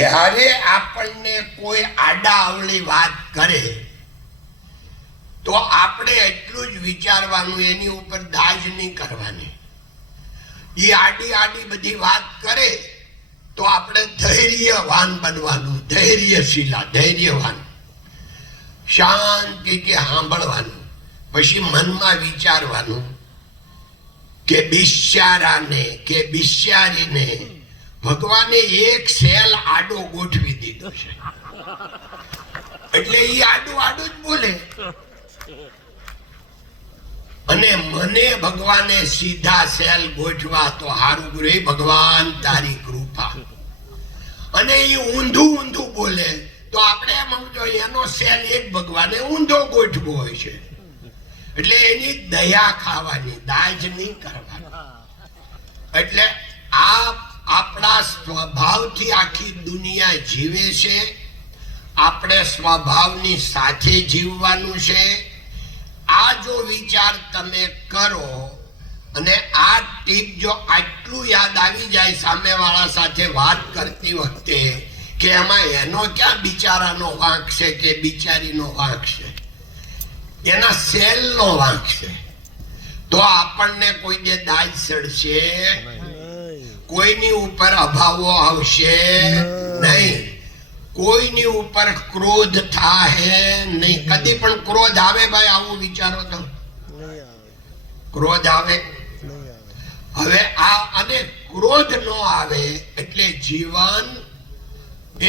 જ્યારે આપણને કોઈ આડાઅવળી વાત કરે તો આપણે એટલું જ વિચારવાનું, એની ઉપર દાજ નહીં કરવાની. એ આડી આડી બધી વાત કરે તો આપણે ધૈર્યવાન બનવાનું, ધૈર્યશીલા, ધૈર્યવાન, શાંતિથી સાંભળવાનું. પછી મનમાં વિચારવાનું કે બિચારાને કે બિચારીને ભગવાને એક સેલ આડો ગોઠવી દીધો છે, એટલે એ આડું આડું જ બોલે, અને મને ભગવાને સીધા સેલ ગોઠવા તો હારું રે ભગવાન તારી કૃપા. અને એ ઊંધું ઊંધું બોલે તો આપણે એમ સમજો એનો સેલ એક ભગવાને ઊંધો ગોઠવો હોય છે, એટલે એની દયા ખાવાની, દાજ નહીં કરવાની. એટલે આપણા સ્વભાવથી આખી દુનિયા જીવે છે, આપણે સ્વભાવની સાથે જીવવાનું છે. આ જો વિચાર તમે કરો અને આ ટીપ જો આટલું યાદ આવી જાય સામેવાળા સાથે વાત કરતી વખતે કે એમાં એનો ક્યાં બિચારાનો વાંક છે કે બિચારીનો વાંક છે, એના સેલનો વાંક છે, તો આપણને કોઈ દે દાજ ચડશે, કોઈની ઉપર અભાવો આવશે નહીં, કોઈની ઉપર ક્રોધ થાય નહીં. કદી પણ ક્રોધ આવે ભાઈ? આવું વિચારો તો ક્રોધ આવે. હવે આ અને ક્રોધ નો આવે એટલે જીવન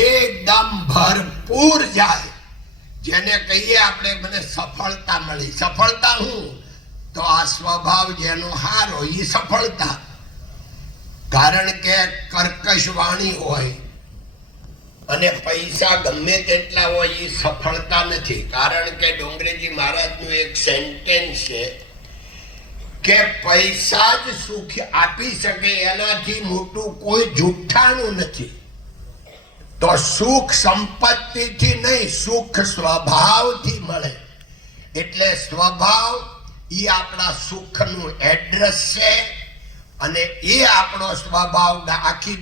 એકદમ ભરપૂર જાય. જેને કહીએ આપણે મને સફળતા મળી. સફળતા હું? તો આ સ્વભાવ જેનો હારો એ સફળતા. કારણ કે કર્કશ વાણી હોય અને પૈસા ગમે તેટલા હોય એ સફળતા નથી. કારણ કે ડોંગરેજી મહારાજનું એક સેન્ટેન્સ છે કે પૈસા જ સુખ આપી શકે, એનાથી મોટું કોઈ જુઠ્ઠાણું નથી. તો સુખ સંપત્તિથી નહીં, સુખ સ્વભાવથી મળે. એટલે સ્વભાવ એ આપણા સુખનું એડ્રેસ છે, અને એ આપણો સ્વભાવ આખી.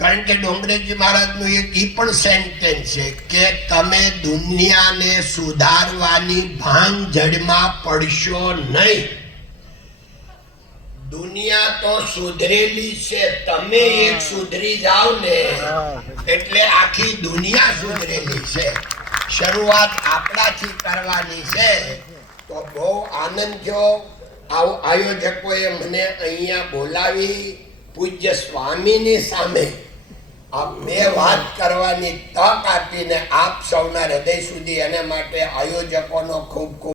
કારણ કે ડોંગરેજી મહારાજનું એક ઈ પણ સેન્ટેન્સ છે કે તમે દુનિયાને સુધારવાની ભાંગજડમાં પડશો નહીં. દુનિયા તો સુધરેલી છે, તમે એક સુધરી જાવ ને એટલે આખી દુનિયા સુધરેલી છે. શરૂઆત આપણાથી કરવાની છે. તો બહુ આનંદ થયો. આયોજકોએ મને અહીંયા બોલાવી પૂજ્ય સ્વામીની સામે મેં વાત કરવાની તક આપીને આપ સૌના હૃદય સુધી, એને માટે આયોજકોનો ખૂબ ખૂબ